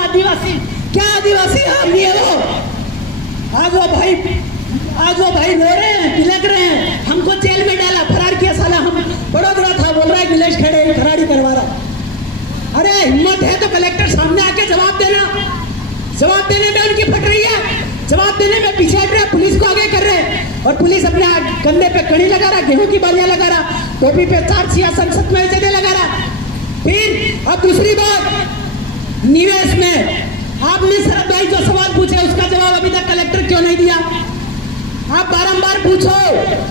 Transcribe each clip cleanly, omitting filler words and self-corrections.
आदिवासी क्या आदिवासी हम ये वो आज वो भाई रो रहे हैं, तिलक रहे हैं, हमको जेल में डाला, फरार किया साला। हम बड़ा था, बोल रहा है नीलेश खड़े फरारी करवा रहा। अरे हिम्मत है तो कलेक्टर सामने आके जवाब देना। जवाब देने में उनकी फट रही है, जवाब देने में पीछे हट रहे, पुलिस को आगे कर रहे और पुलिस अपने कंधे पे कड़ी लगा रहा, गेहूं की बालियां लगा रहा, टोपी पे 4 सिया संसद में जगह लगा रहा। फिर अब दूसरी बात, निवेश में आपने शरद भाई जो सवाल पूछे उसका जवाब अभी तक कलेक्टर क्यों नहीं दिया? आप बारंबार पूछो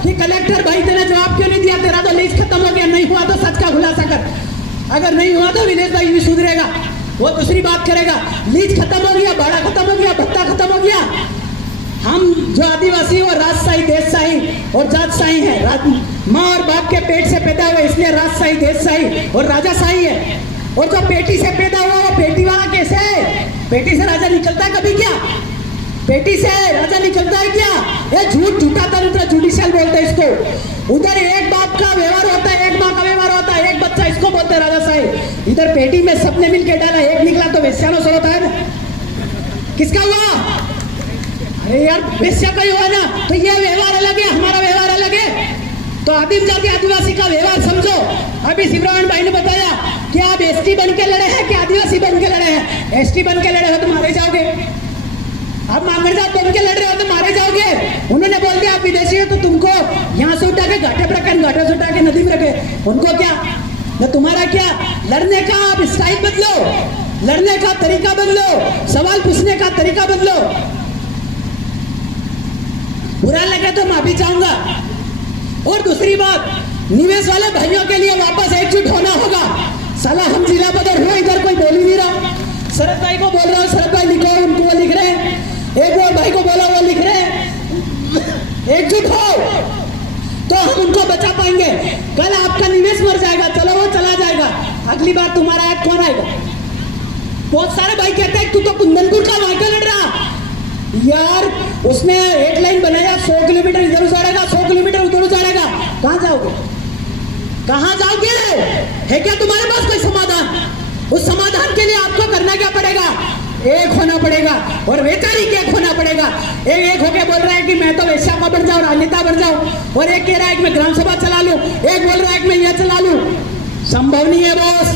कि कलेक्टर भाई तेरा जवाब क्यों नहीं दिया, तेरा तो लीज खत्म हो गया, नहीं हुआ तो सच का खुलासा कर। अगर नहीं हुआ तो विनेश भाई भी सुधरेगा, वो दूसरी बात करेगा। लीज खत्म हो गया, भाड़ा खत्म हो गया, भत्ता खत्म हो गया। हम जो आदिवासी वो राजशाही, देशशाही और जातशाही है, माँ और बाप के पेट से पैदा हुए इसलिए राजशाही, देशशाही और राजाशाही है। और जो पेटी से पैदा हुआ वो पेटी वाला कैसे है? पेटी से राजा निकलता है कभी क्या? पेटी से राजा निकलता है क्या? ये झूठ, झूठा तंत्र, जुडिशियल बोलते हैं इसको। उधर एक बाप का व्यवहार होता है, एक माँ का व्यवहार होता है, एक बच्चा, इसको बोलते हैं राजाशाही। इधर पेटी में सबने मिलकर डाला, एक निकला तो वेश्यानो से होता है ना। किसका हुआ? अरे यार वेश्या का ही हुआ ना। तो ये व्यवहार अलग है, हमारा व्यवहार अलग है। तो आदिम जाति आदिवासी का व्यवहार समझो। अभी शिवराम भाई ने बताया कि आप एसटी बन के लड़े हैं कि आदिवासी बन के लड़े हैं। एसटी बन के लड़े हो तो मारे जाओगे, आप मांगड़ जात बन के लड़ रहे हो तो मारे जाओगे। उन्होंने बोल दिया आप विदेशी हो तो तुमको यहाँ से उठा के घाटे पर रखे, घाटे से उठा के नदी में रखे। उनको क्या न तुम्हारा क्या? लड़ने का आप स्टाइल बदलो, लड़ने का तरीका बदलो, सवाल पूछने का तरीका बदलो। बुरा लगे तो माफी चाहूंगा। और दूसरी बात, निवेश वाले भाइयों के लिए वापस एकजुट होना होगा। साला हम जिला बदर हुए, इधर कोई बोल ही नहीं रहा। शरद भाई को बोल रहा हूँ, शरद भाई लिखो, उनको वो लिख रहे हैं। एक और भाई को बोला वो लिख रहे हैं। एकजुट हो तो हम उनको बचा पाएंगे। कल आपका निवेश मर जाएगा, चलो वो चला जाएगा, अगली बार तुम्हारा ऐड कौन आएगा? बहुत सारे भाई कहते हैं तू तो कुंदनपुर का वाटा लड़ रहा। यार उसने एक लाइन बनाया, 100 किलोमीटर इधर उजाड़ेगा, 100 किलोमीटर उधर उजाड़ेगा। कहां जाओगे? कहां जाओगे? है क्या तुम्हारे पास कोई समाधान? उस समाधान के लिए आपको करना क्या पड़ेगा? एक होना पड़ेगा और वैचारिक एक होना पड़ेगा। एक होके बोल रहा है कि मैं तो वैश्या का बन जाऊं, राजनेता बन जाऊं, और एक कह रहा है कि मैं ग्राम सभा चला लूं, एक बोल रहा है कि मैं यह चला लूं। संभव नहीं है बॉस।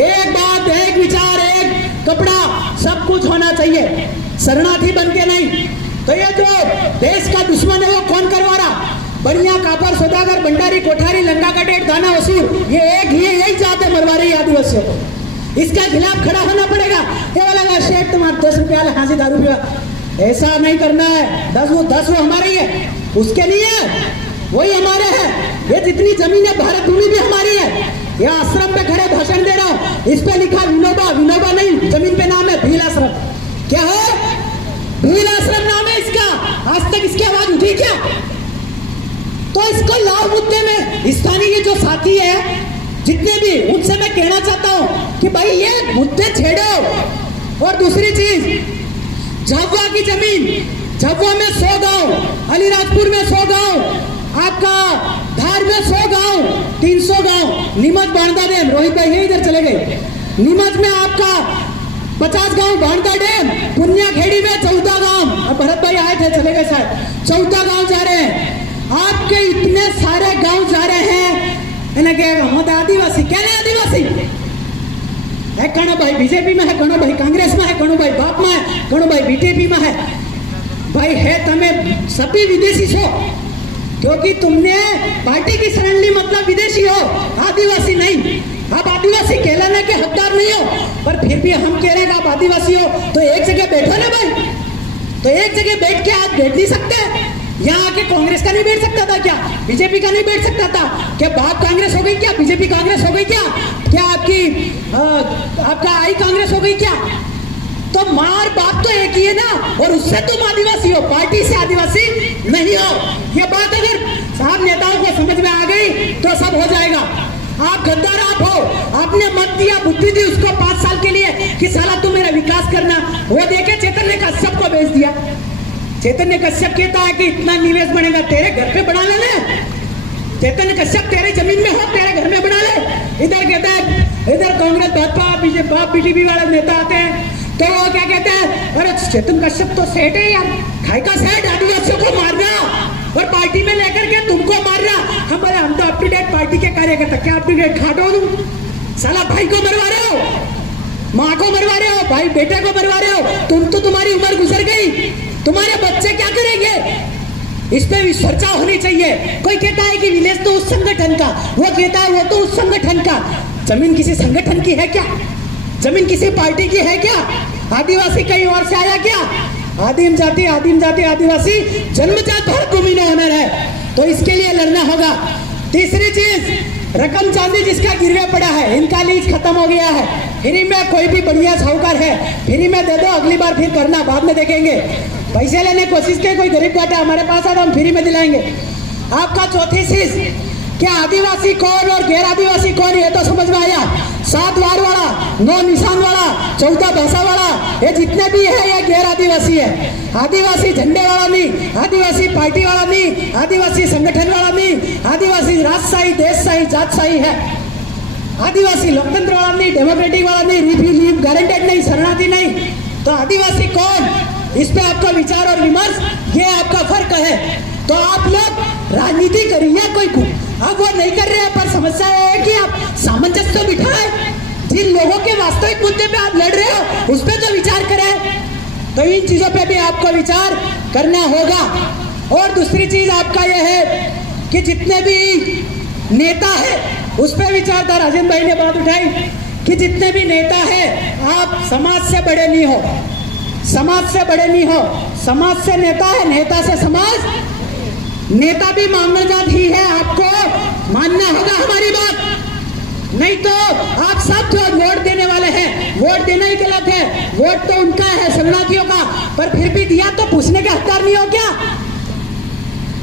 एक बात, एक विचार, एक कपड़ा, सब कुछ होना चाहिए, शरणार्थी बन के नहीं। तो ये जो देश का दुश्मन है वो कौन करवा रहा? बढ़िया कापर, सौदागर, भंडारी, कोठारी, लंका कटेट, दाना वसूल, ये एक ही यही जाते मरवा रही आदिवासियों को। इसके खिलाफ खड़ा होना पड़ेगा। ये वाला शेठ तुम्हारा 10 रुपया हाजिर दारू पिया, ऐसा नहीं करना है। 10 वो हमारे ही है, उसके लिए वही हमारे है। ये जितनी जमीन है भारत भूमि भी हमारी है। ये आश्रम पे खड़े भाषण दे रहा हूँ, इस पे लिखा विनोबा, विनोबा नहीं, जमीन पे नाम है भील आश्रम। क्या है? भील आश्रम नाम है इसका। आज तक इसकी आवाज उठी क्या? तो इसको लाओ मुद्दे में। स्थानीय जो साथी है जितने भी, उनसे मैं कहना चाहता हूं कि भाई ये मुद्दे छेड़ो। और दूसरी चीज, झाबुआ की जमीन, झाबुआ में 100 गांव, अलीराजपुर में 100 गांव, आपका धार में 100 गांव, 300 गांव, नीमच, बांदा डैम, रोहित भाई ये इधर चले गए, नीमच में आपका 50 गांव, बांदा डैम, पुनियाखेड़ी में 14 गांव, अब भरत भाई आए थे चले गए शायद, 14 गांव जा रहे हैं। आपके इतने सारे गांव जा रहे हैं, इन्हें कहेगा हम आदिवासी, क्या नहीं आदिवासी है? कणो भाई बीजेपी में है, कणो भाई कांग्रेस में है, कणो भाई बाप में है, कणो भाई बीजेपी में है। भाई है तमें सभी विदेशी छो, क्योंकि तुमने पार्टी की शरण ली, मतलब विदेशी हो, आदिवासी नहीं। आप आदिवासी कहलाने के हकदार नहीं हो, पर फिर भी हम कह रहे हैं आप आदिवासी हो, तो एक जगह बैठो ना भाई। तो एक जगह बैठ के आज बैठ नहीं सकते? यहाँ आके कांग्रेस का नहीं बैठ सकता था क्या? बीजेपी का नहीं बैठ सकता था क्या? बाप कांग्रेस हो गई क्या? बीजेपी कांग्रेस हो गई क्या? क्या आपका आई कांग्रेस हो गई क्या? तो मार बाप तो एक ही है ना, और उससे तुम आदिवासी हो, पार्टी से आदिवासी नहीं हो। ये बात अगर साहब नेताओं को समझ में आ गई तो सब हो जाएगा। आप गद्दार आप हो, आपने मत दिया, बुद्धि दी उसको 5 साल के लिए कि साला तू मेरा विकास करना, वो देखे चैतन्य कश्यप को भेज दिया। चैतन्य कश्यप कहता है कि इतना निवेश बनेगा, तेरे घर पे बना लेना। चैतन्य कश्यप तेरे जमीन में हो, तेरे घर में बना ले। इधर कहता है, इधर कांग्रेस भाजपा बीजेपी बीटीपी वाले नेता आते हैं तो चेतन कश्यप तो सेठ है यार, खाई का सेठ, आदिवासियों को मारना और पार्टी में लेकर के तुमको मारना। हम तो अप टू डेट पार्टी के कार्यकर्ता, क्या अप टू डेट खाटो तुम? साला भाई को मरवा रहे हो, माँ को मरवा रहे हो, भाई बेटे को मरवा रहे हो। तुम तो, तुम्हारी उम्र गुजर गई, तुम्हारे बच्चे क्या करेंगे? इस पे भी चर्चा होनी चाहिए। कोई कहता है कि विलेज तो उस संगठन का, वो कहता है वो तो उस संगठन का। जमीन किसी संगठन की है क्या? जमीन किसी पार्टी की है क्या? आदिवासी कहीं और से आया क्या? आदिम जाति आदिवासी जन्मजात भारत भूमि में होना है, तो इसके लिए लड़ना होगा। तीसरी चीज, रकम चांदी जिसका गिरवे पड़ा है, इनका लीज खत्म हो गया है। फ्री में कोई भी बढ़िया साहूकार है, फ्री में दे दो, अगली बार फिर करना, बाद में देखेंगे। पैसे लेने की कोशिश के, कोई गरीब बैठा हमारे पास आ, हम फ्री में दिलाएंगे। आपका चौथी चीज, क्या आदिवासी कौन और गैर आदिवासी कौन, ये तो समझ में आया। 7 वार वाला, 9 निशान वाला, 14 भाषा वाला, ये जितने भी है ये गैर आदिवासी है। आदिवासी झंडे वाला नहीं, आदिवासी पार्टी वाला नहीं, आदिवासी संगठन वाला नहीं, आदिवासी राजशाही, देशशाही, जातशाही है। आदिवासी लोकतंत्र वाला नहीं, डेमोक्रेटिक वाला नहीं, लीव गारंटेड नहीं, शरणार्थी नहीं। तो आदिवासी कौन, इस पे आपका विचार और विमर्श, ये आपका फर्क है। तो आप लोग राजनीति करिए, कोई अब वो नहीं कर रहे हैं, पर समस्या है कि आप सामंजस्य तो बिठाए। जिन लोगों के वास्तविक मुद्दे पे आप लड़ रहे हो, उस पर तो विचार करें। तो इन चीजों पे भी आपको विचार करना होगा। और दूसरी चीज आपका यह है कि जितने भी नेता है, उस पर विचार था। राजेंद्र भाई ने बात उठाई कि जितने भी नेता है, आप समाज से बड़े नहीं हो, समाज से बड़े नहीं हो। समाज से नेता है, नेता से समाज। नेता भी मानव जात ही है, आपको मानना होगा हमारी बात। नहीं तो आप सब जो वोट देने वाले हैं, वोट देना ही गलत है। वोट तो उनका है, शरणार्थियों का, पर फिर भी दिया तो पूछने के हकदार नहीं हो क्या?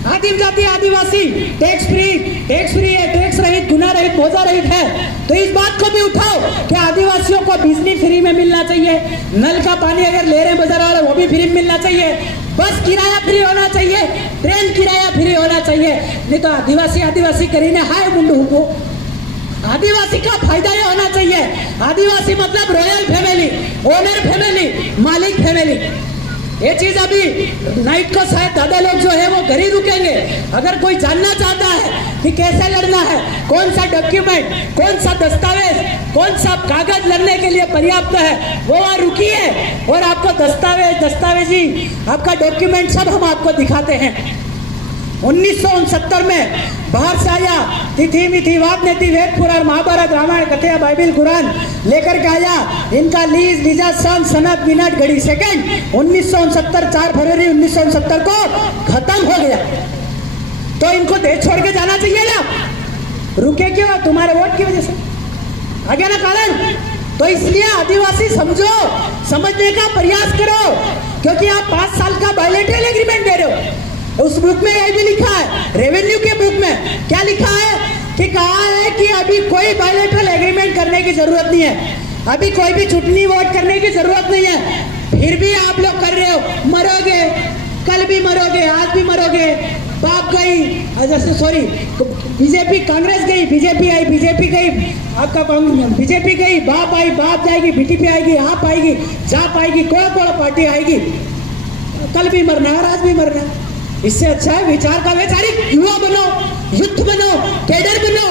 आदिम जाति आदिवासी टैक्स फ्री है, टैक्स रहित, गुना रहित, बोझा रहित है। तो इस बात को भी उठाओ कि आदिवासियों को बिजली फ्री में मिलना चाहिए, नल का पानी अगर ले रहे हैं बाजार वाले, वो भी फ्री में मिलना चाहिए, बस किराया फ्री होना चाहिए, ट्रेन किराया फ्री होना चाहिए। नहीं तो आदिवासी करीने हाय मुंडू को, आदिवासी का फायदा ये होना चाहिए। आदिवासी मतलब रॉयल फैमिली, ओनर फैमिली, मालिक फैमिली। ये चीज अभी नाइट को शायद दादा लोग जो है वो घर ही रुकेंगे। अगर कोई जानना चाहता है कि कैसे लड़ना है, कौन सा डॉक्यूमेंट, कौन सा दस्तावेज, कौन सा कागज लड़ने के लिए पर्याप्त है, वो वहां रुकिए और आपको दस्तावेजी आपका डॉक्यूमेंट सब हम आपको दिखाते हैं। 1969 में बाहर से आया, तिथि मिथि वाद नीति, वेद पुराण, महाभारत, रामायण, कथा, बाइबिल, कुरान लेकर के आया। इनका लीज, लीजा, सन, सनद, मिनट, घड़ी, सेकंड 1969, 4 फरवरी 1969 को खत्म हो गया। तो इनको देश छोड़ के जाना चाहिए ना? रुके क्यों? तुम्हारे वोट की वजह से आ गया ना कारण। तो इसलिए आदिवासी समझो, समझने का प्रयास करो, क्योंकि आप 5 साल का बायलैटरल एग्रीमेंट दे रहे हो। उस बुक में यही भी लिखा है, रेवेन्यू के बुक में क्या लिखा है कि कहा है कि अभी कोई बायलैटरल एग्रीमेंट करने की जरूरत नहीं है, अभी कोई भी चुटनी वोट करने की जरूरत नहीं है। फिर भी आप लोग कर रहे हो, मरोगे, कल भी मरोगे, आज भी मरोगे। बाप गई, जैसे सॉरी, बीजेपी, कांग्रेस गई, बीजेपी आई, बीजेपी गई, आपका बीजेपी गई, बाप आई, बाप जाएगी, बीटीपी आएगी, आप आएगी, जाप आएगी, कोई पार्टी आएगी। कल भी मरना है, आज भी मरना है। इससे अच्छा है विचार का वैचारिक युवा बनो, युद्ध बनो, कैडर बनो।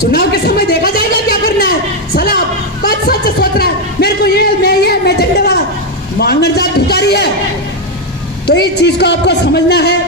चुनाव के समय देखा जाएगा क्या करना है। साला 5 साल से सोच रहा है मेरे को मैं झंडे वाला, मांगन जात भिखारी है। तो इस चीज को आपको समझना है।